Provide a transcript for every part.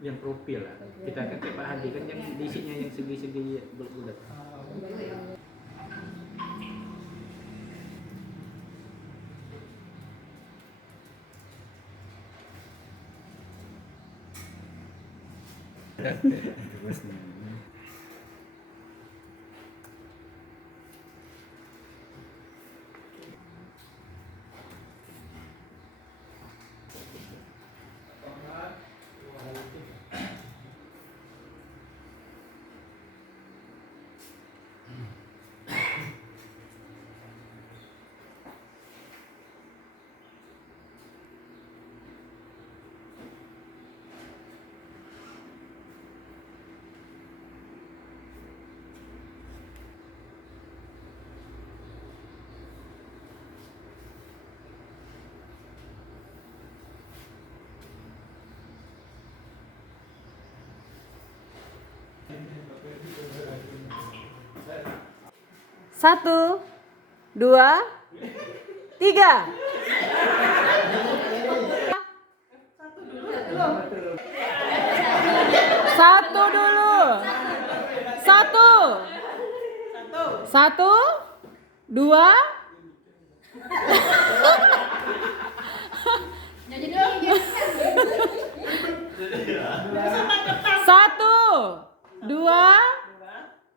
Yang profil lah. Kita kan kayak Pak Haji kan yang isinya yang segi-segi bulat-bulat. Satu, dua, tiga. Satu dulu. Satu, dua. Satu, dua,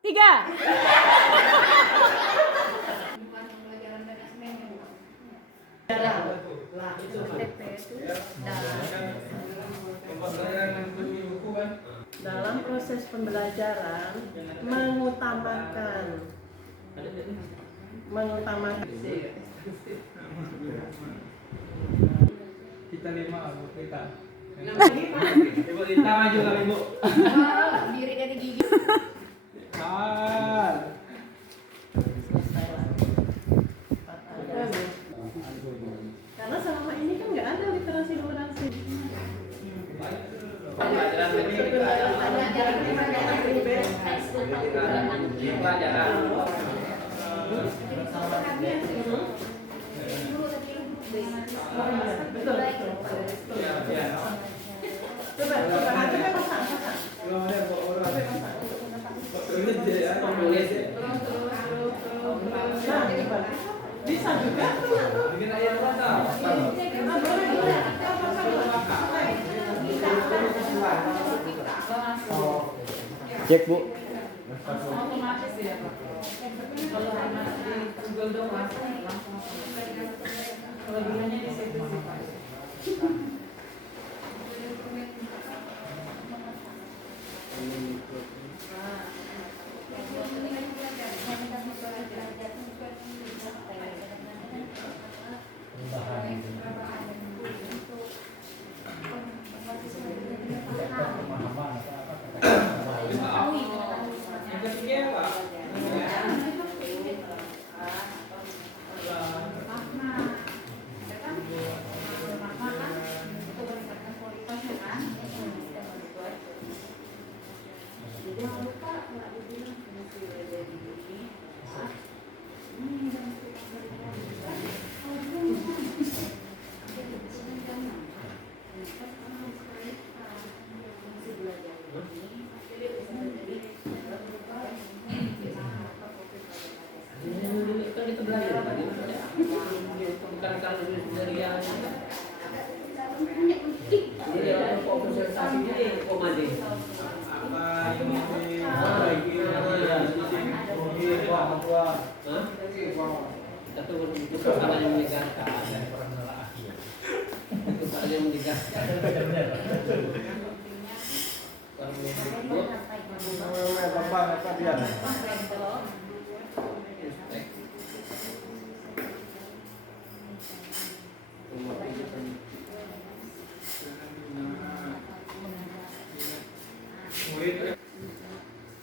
tiga. Dalam proses pembelajaran mengutamakan Kita lima Bu kita. Ibu kita maju kali Bu. Diri dari gigi. karena selama ini kan nggak ada literasi numerasi. Bisa juga bikin ayam Cek Bu. Otomatis ya Pak. Kalau masih Google Doc langsung kelebihannya di situ sih Pak.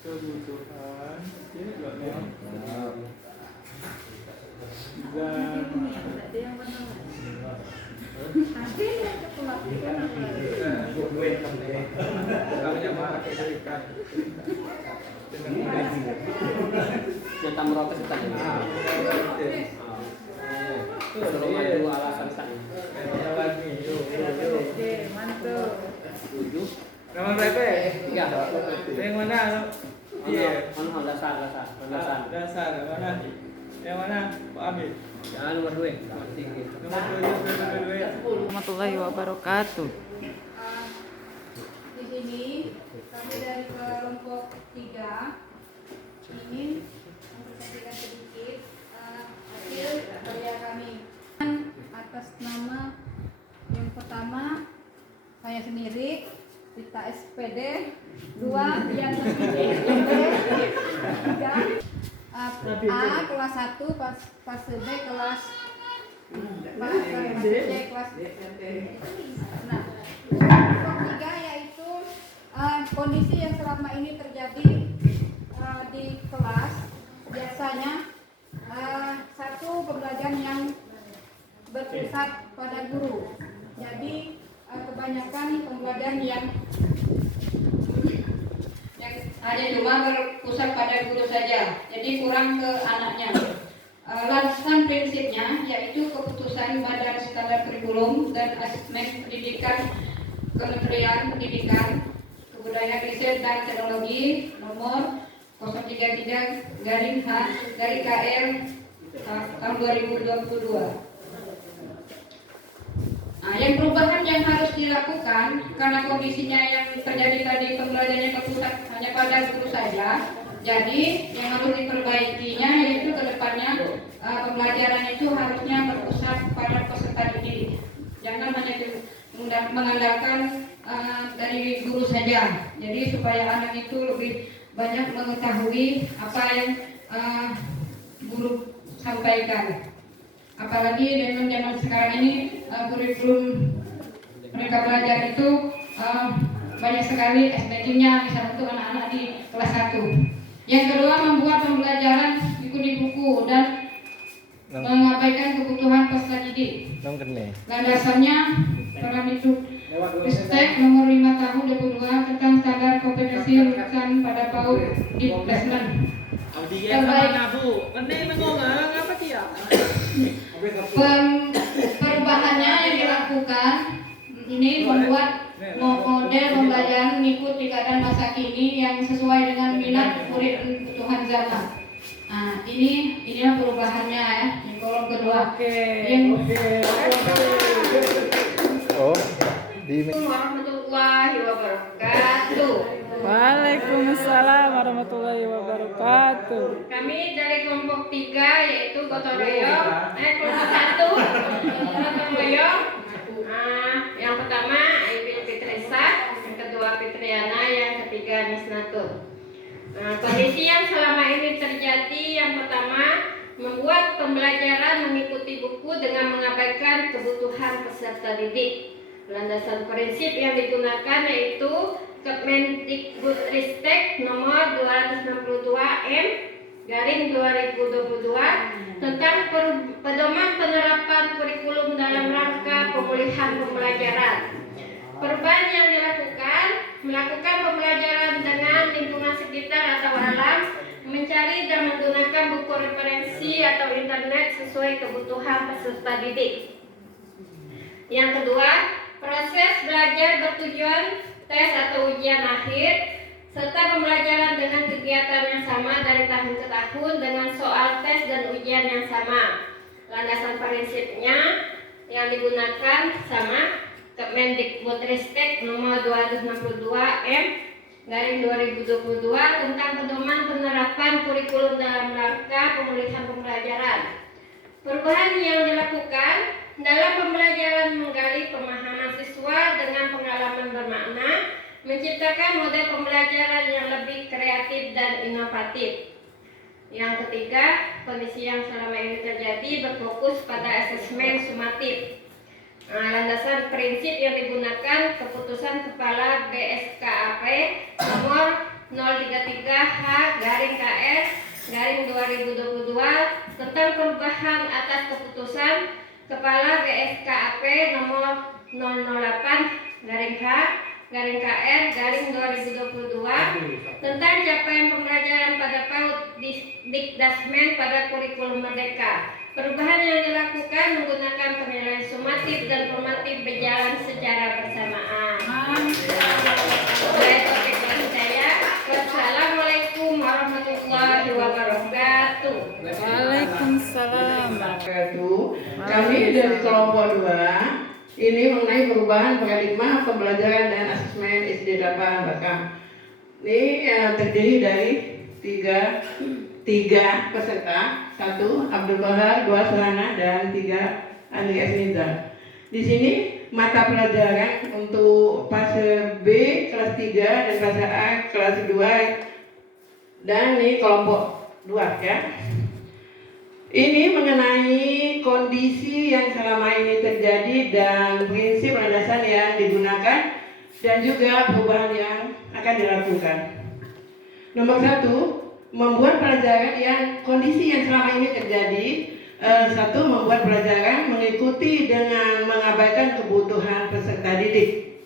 Kebutuhan Nyata meroket kita ini. Suruh maju alasan sana. Mantap. 7. Nama berapa? 3. Yang mana? Iya. Mana dasar. Dasar mana? Yang mana? Pak Abi. Jangan nomor 2. Nomor 3. Nomor 2. Warahmatullahi wabarakatuh. Di sini kami dari kelompok 3 ingin mempresentasikan sedikit hasil karya kami atas nama yang pertama saya sendiri Rita SPD, 2 Dian SPD, 3 A kelas 1 pas B kelas C kelas. Nah, kelompok 3 yaitu kondisi yang selama ini terjadi di kelas. Biasanya satu pembelajaran yang berpusat pada guru. Jadi kebanyakan pembelajaran yang hanya cuma berpusat pada guru saja. Jadi kurang ke anaknya. Landasan prinsipnya yaitu keputusan Badan Standar Kurikulum dan Asesmen Pendidikan Kementerian Pendidikan, Kebudayaan, Riset dan Teknologi nomor 033/H/KL tahun 2022. Nah, yang perubahan yang harus dilakukan karena kondisinya yang terjadi tadi pembelajarannya berpusat hanya pada guru saja. Jadi yang harus diperbaikinya yaitu kedepannya pembelajaran itu harusnya berpusat pada peserta didik. Jangan hanya mengandalkan dari guru saja. Jadi supaya anak itu lebih banyak mengetahui apa yang guru sampaikan. Apalagi dengan zaman sekarang ini kurikulum mereka belajar itu banyak sekali SPG-nya misalnya untuk anak-anak di kelas 1. Yang kedua, membuat pembelajaran di buku dan mengabaikan kebutuhan peserta didik. Landasannya dalam itu Ristek nomor 5 tahun 2022 tentang standar kompetensi lulusan pada PAUD di placement. Perubahannya yang dilakukan ini membuat model pembelajaran mengikuti keadaan masa kini yang sesuai dengan minat murid dan kebutuhan zaman. Nah, inilah perubahannya ya di kolom kedua. Warahmatullahi wabarakatuh. Waalaikumsalam warahmatullahi wabarakatuh. Kami dari kelompok 3 yaitu gotong royong. Kelompok 1 gotong royong. Yang pertama Ibu Fitrisa, yang kedua Fitriana, yang ketiga Misnatur. Kondisi yang selama ini terjadi yang pertama membuat pembelajaran mengikuti buku dengan mengabaikan kebutuhan peserta didik. Landasan prinsip yang digunakan yaitu Kemendikbudristek nomor 262/M/2022 tentang pedoman penerapan kurikulum dalam rangka pemulihan pembelajaran. Perubahan yang dilakukan melakukan pembelajaran dengan lingkungan sekitar atau alam, mencari dan menggunakan buku referensi atau internet sesuai kebutuhan peserta didik. Yang kedua, proses belajar bertujuan tes atau ujian akhir serta pembelajaran dengan kegiatan yang sama dari tahun ke tahun dengan soal tes dan ujian yang sama. Landasan prinsipnya yang digunakan sama Kemendikbudristek nomor 262/M/2022 tentang pedoman penerapan kurikulum dalam rangka pemulihan pembelajaran. Perubahan yang dilakukan dalam pembelajaran menggali pemahaman siswa dengan pengalaman bermakna, menciptakan model pembelajaran yang lebih kreatif dan inovatif. Yang ketiga, kondisi yang selama ini terjadi berfokus pada asesmen sumatif. Landasan prinsip yang digunakan keputusan Kepala BSKAP nomor 033/H/KL/2022 tentang perubahan atas keputusan Kepala BSKAP nomor 008-H-KR-2022 tentang capaian pembelajaran pada PAUD Dikdasmen pada kurikulum Merdeka. Perubahan yang dilakukan menggunakan penilaian sumatif dan formatif berjalan secara bersamaan. Baik, saya. Wassalamualaikum warahmatullahi wabarakatuh. Waalaikumsalam. Kami dari kelompok 2 ini mengenai perubahan paradigma pembelajaran dan asesmen SD 8 Bakam. Ini terdiri dari tiga peserta, 1 Abdul Bahar, 2 Selana, dan 3 Andi Esniza. Di sini mata pelajaran untuk fase B kelas 3 dan fase A kelas 2, dan ini kelompok 2 ya. Ini mengenai kondisi yang selama ini terjadi dan prinsip landasan yang digunakan dan juga perubahan yang akan dilakukan. Nomor 1, membuat pelajaran yang kondisi yang selama ini terjadi. 1, membuat pelajaran mengikuti dengan mengabaikan kebutuhan peserta didik.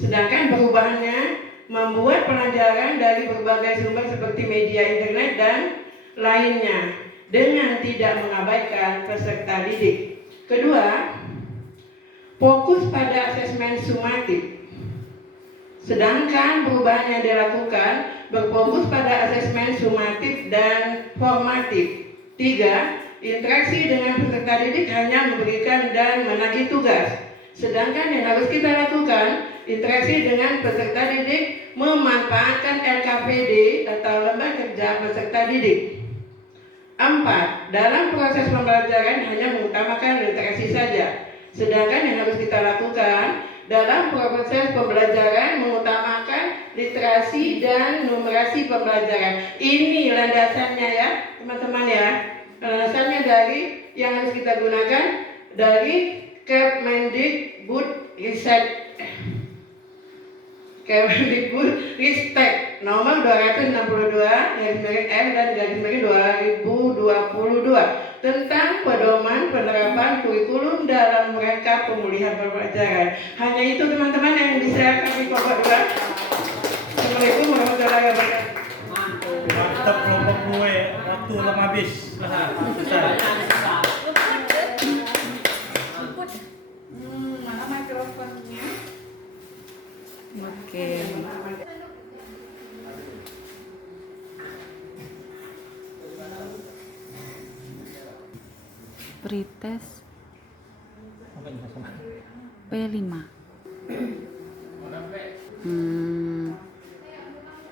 Sedangkan perubahannya membuat pelajaran dari berbagai sumber seperti media internet dan lainnya dengan tidak mengabaikan peserta didik. Kedua, fokus pada asesmen sumatif. Sedangkan perubahan yang dilakukan berfokus pada asesmen sumatif dan formatif. 3, interaksi dengan peserta didik hanya memberikan dan menagih tugas. Sedangkan yang harus kita lakukan, interaksi dengan peserta didik memanfaatkan LKPD atau lembaga kerja peserta didik. 4, dalam proses pembelajaran hanya mengutamakan literasi saja. Sedangkan yang harus kita lakukan dalam proses pembelajaran mengutamakan literasi dan numerasi pembelajaran. Ini landasannya ya teman-teman ya. Landasannya dari yang harus kita gunakan dari Kemendikbudristek nomor 262/M dan /2022 tentang pedoman penerapan kurikulum dalam rangka pemulihan pembelajaran. Hanya itu teman-teman yang bisa kami kelompok 2. Assalamualaikum warahmatullahi wabarakatuh. Mantap kelompok gue, waktu belum habis. Mana mikrofonnya? Oke. Pretest P5.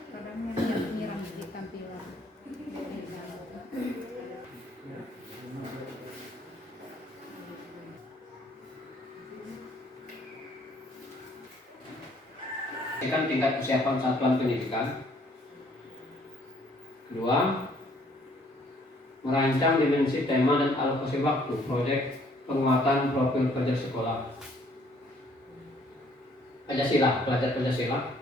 Kadang nyiram di tampilan. Kan tingkat kesiapan satuan pendidikan. Kedua, merancang dimensi tema dan alokasi waktu proyek penguatan profil kerja sekolah Pancasila, belajar Pancasila.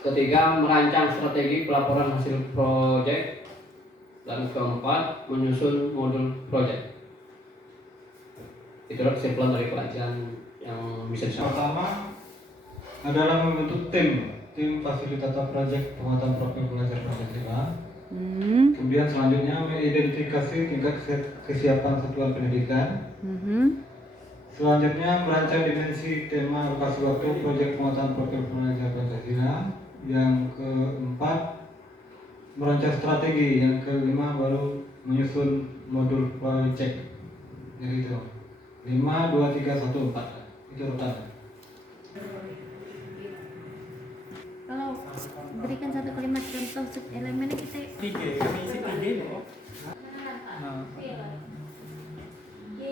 Ketiga, merancang strategi pelaporan hasil proyek. Dan keempat, menyusun modul proyek. Itulah kesimpulan dari pelajaran yang bisa disampaikan. Pertama adalah membentuk tim fasilitator proyek penguatan profil belajar Pancasila. Kemudian selanjutnya mengidentifikasi tingkat kesiapan satuan pendidikan. Selanjutnya merancang dimensi tema alokasi waktu proyek penguatan profil belajar Pancasila. Yang keempat merancang strategi. Yang kelima baru menyusun modul proyek. Jadi itu 5, 2, 3, 1, 4. Itu urutan. Kalau berikan satu kalimat contoh elemennya kita 3, kami isi 3 loh.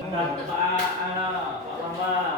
Pak Lama